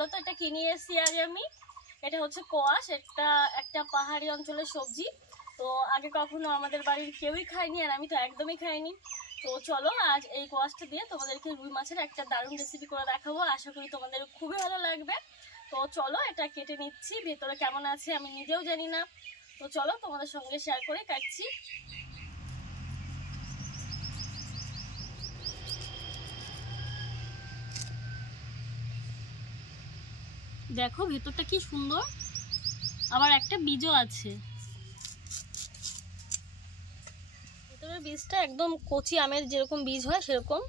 বলো তো এটা কিনে এসেছি আজ আমি। এটা হচ্ছে কোয়াশ, একটা পাহাড়ি অঞ্চলের সবজি। তো আগে কখনো আমাদের বাড়ির কেউই খায়নি, আর আমি তো একদমই খাইনি। তো চলো আজ এই কোয়াশটা দিয়ে তোমাদেরকে রুই মাছের একটা দারুণ রেসিপি করে দেখাবো। আশা করি তোমাদের খুবই ভালো লাগবে। তো চলো এটা কেটে নিচ্ছি, ভেতরে কেমন আছে আমি নিজেও জানি না। তো চলো তোমাদের সঙ্গে শেয়ার করে কাটছি। দেখো ভেতরটা কি সুন্দর, আবার একটা বীজও আছে। ভেতরের বীজটা একদম কচি আমের যেরকম বীজ হয় সেরকম।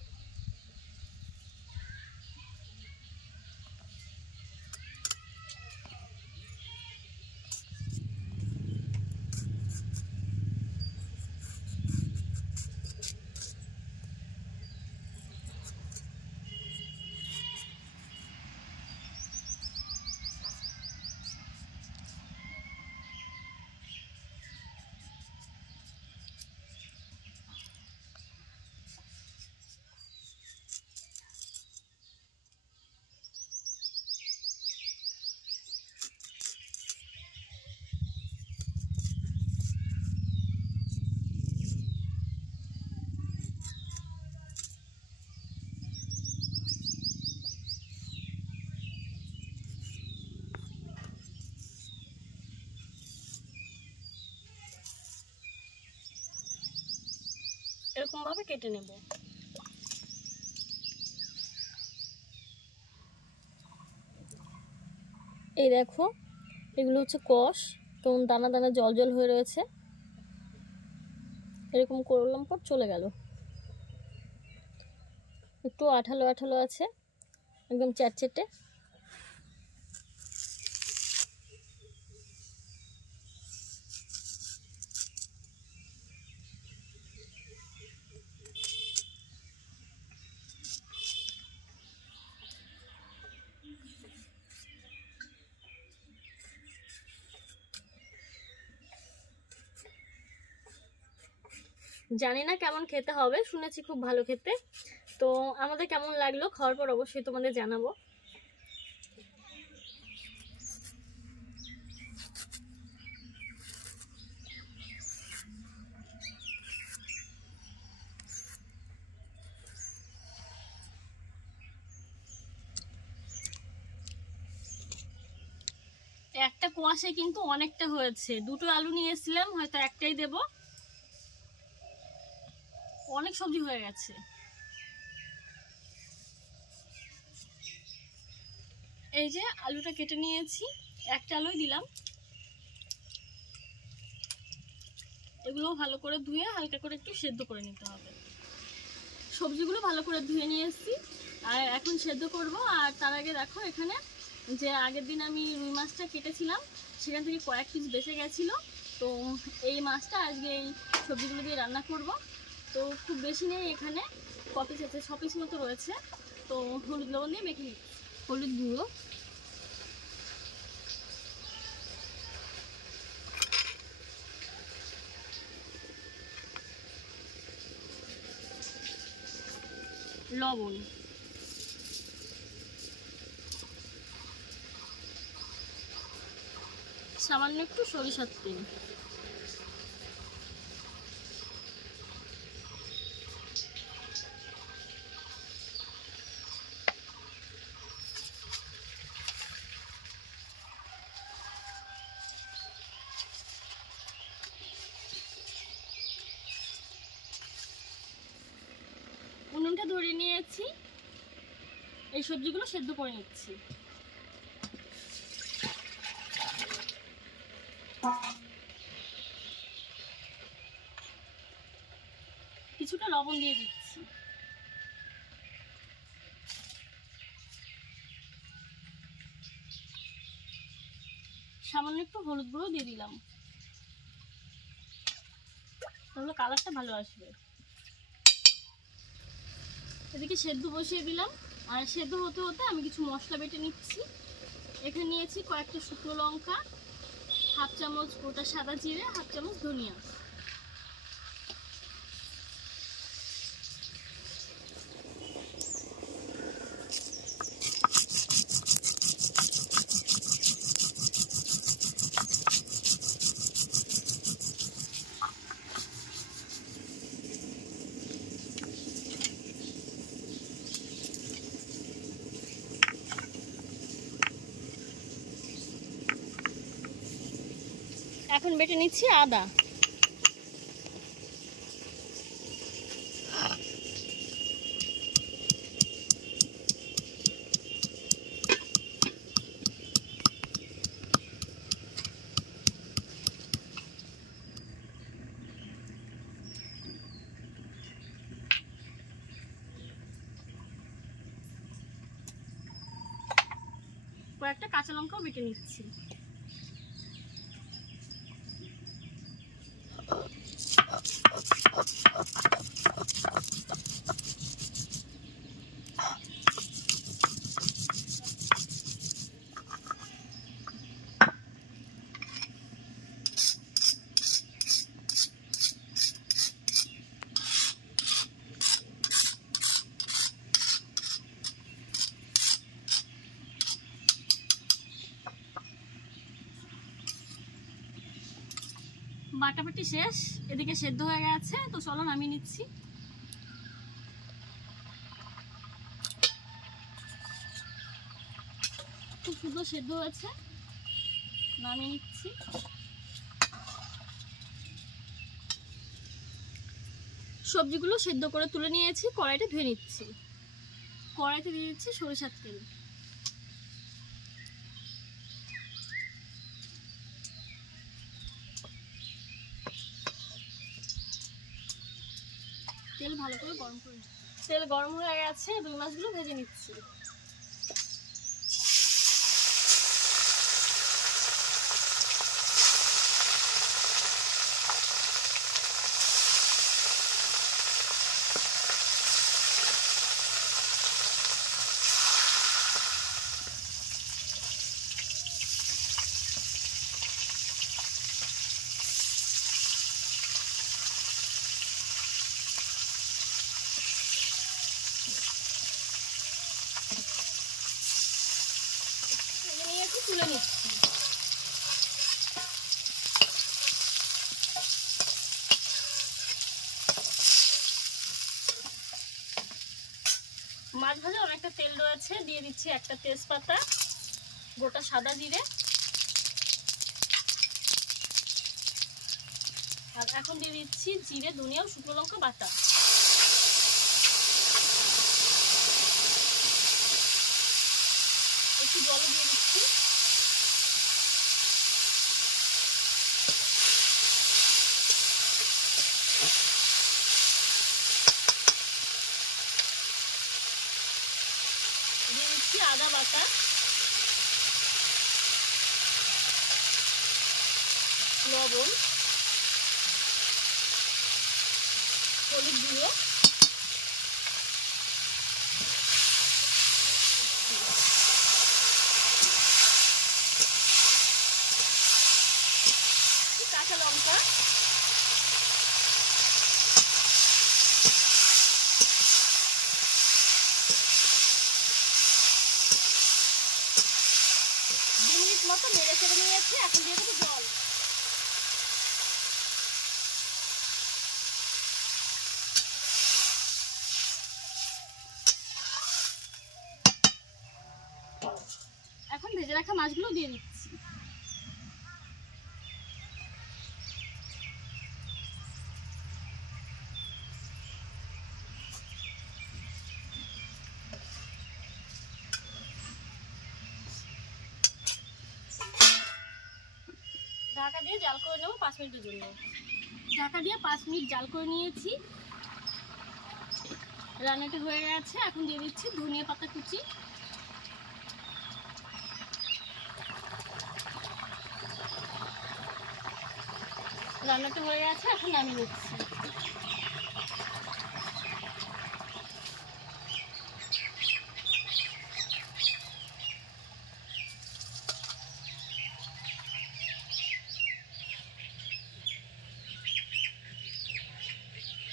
এরকম ভাবে কেটে নেব। এই দেখো এগুলো হচ্ছে কষ, কেমন দানা দানা জল জল হয়ে রয়েছে। এরকম করলাম পর চলে গেল। একটু আঠালো আঠালো আছে, একদম চ্যাটচেটে। জানি না কেমন খেতে হবে, শুনেছি খুব ভালো খেতে। তো আমাদের কেমন লাগলো খাওয়ার পর অবশ্যই তোমাদের জানাবো। একটা কোয়াশে কিন্তু অনেকটা হয়েছে, দুটো আলু নিয়ে এসেছিলাম, হয়তো একটাই দেব। অনেক সবজি হয়ে গেছে। এই যে আলুটা কেটে নিয়েছি, একটা আলুই দিলাম। এগুলো ভালো করে ধুয়ে হালকা করে একটু সেদ্ধ করে নিতে হবে। সবজিগুলো ভালো করে ধুয়ে নিয়ে এসেছি, আর এখন সেদ্ধ করব। আর তার আগে দেখো এখানে যে আগের দিন আমি রুই মাছটা কেটেছিলাম, সেখান থেকে কয়েক পিস বেঁচে গেছিলো। তো এই মাছটা আজকে এই সবজিগুলো দিয়ে রান্না করব। তো খুব বেশি নেই, এখানে ক পিস আছে, 6 পিস মতো রয়েছে। তো হলুদ লবণ দিয়ে মেখে নিচ্ছি। হলুদ গুঁড়ো, লবণ, সামান্য একটু সরিষার তেল, উনুনটা ধরে নিয়েছি। এই সবজিগুলো সেদ্ধ করে নিচ্ছি। কিছুটা লবণ দিয়ে দিচ্ছি। সামান্য একটু হলুদ গুঁড়ো দিয়ে দিলাম, তাহলে কালারটা ভালো আসবে। এদিকে সেদ্ধ বসিয়ে দিলাম, আর সেদ্ধ হতে হতে আমি কিছু মশলা বেটে নিচ্ছি। এখানে নিয়েছি কয়েকটা শুকনো লঙ্কা, হাফ চামচ গোটা সাদা জিরে, হাফ চামচ ধনিয়া। এখন বেটে নিচ্ছি আদা। কয়েকটা কাঁচা লঙ্কাও বেটে নিচ্ছি। বাটাবাটি শেষ, এদিকে সেদ্ধ হয়ে গেছে, তো চলো নামিয়ে নিচ্ছি। খুব সুন্দর সেদ্ধ হয়েছে, নামিয়ে নিচ্ছি। সবজিগুলো সেদ্ধ করে তুলে নিয়েছি, কড়াইটা ধুয়ে নিচ্ছি। কড়াইতে দিয়ে দিচ্ছি সরিষার তেল। তেল ভালো করে গরম করে, তেল গরম হয়ে গেছে, রুই মাছগুলো ভেজে নিচ্ছি। তুলে নিচ্ছি। মাছ ভাজা অনেকটা তেল রয়েছে, দিয়ে দিচ্ছি একটা তেজপাতা, গোটা সাদা জিরে, আর এখন দিয়ে দিচ্ছি জিরে, ধনিয়া ও শুকনো লঙ্কা বাটা। একটু জল দিয়ে দিচ্ছি। দিয়ে দিচ্ছি আদা বাটা, লবণ, হলুদ গুঁড়ো, কাঁচা লঙ্কা, মতো মেরে ছেড়ে নিয়েছি। এখন দিয়ে দেবো জল। এখন ভেজে রাখা মাছগুলো দিয়ে দিচ্ছি। ঢাকা দিয়ে জাল করে নেবো 5 মিনিটের জন্য। ঢাকা দিয়ে 5 মিনিট জাল করে নিয়েছি, রান্নাটা হয়ে গেছে। এখন দিয়ে দিচ্ছি ধনিয়া পাতা কুচি, রান্নাটা হয়ে গেছে। এখন নামিয়ে নিচ্ছি।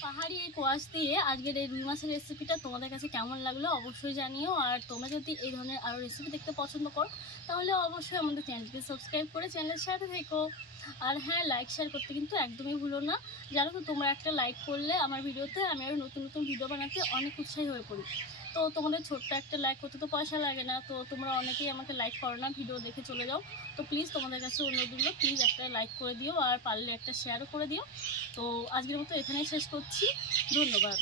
পাহাড়ি এই কোয়াশ দিয়ে আজকের এই রুই মাছের রেসিপিটা তোমাদের কাছে কেমন লাগলো অবশ্যই জানিও। আর তোমরা যদি এই ধরনের আরও রেসিপি দেখতে পছন্দ করো তাহলে অবশ্যই আমাদের চ্যানেলকে সাবস্ক্রাইব করে চ্যানেলের সাথে থেকো। আর হ্যাঁ, লাইক শেয়ার করতে কিন্তু একদমই ভুলো না। জানো তো, তোমরা একটা লাইক করলে আমার ভিডিওতে আমি আরও নতুন নতুন ভিডিও বানাতে অনেক উৎসাহী হয়ে পড়ি। তো তো তোমাদের ছোট্ট একটা লাইক করতে তো পয়সা লাগে না, তো তোমরা অনেকেই আমাকে লাইক করো না, ভিডিও দেখে চলে যাও। তো প্লিজ তোমাদের কাছে অনুরোধ হলো, প্লিজ একটা লাইক করে দিও আর পারলে একটা শেয়ারও করে দিও। তো আজকের মতো এখানেই শেষ করছি, ধন্যবাদ।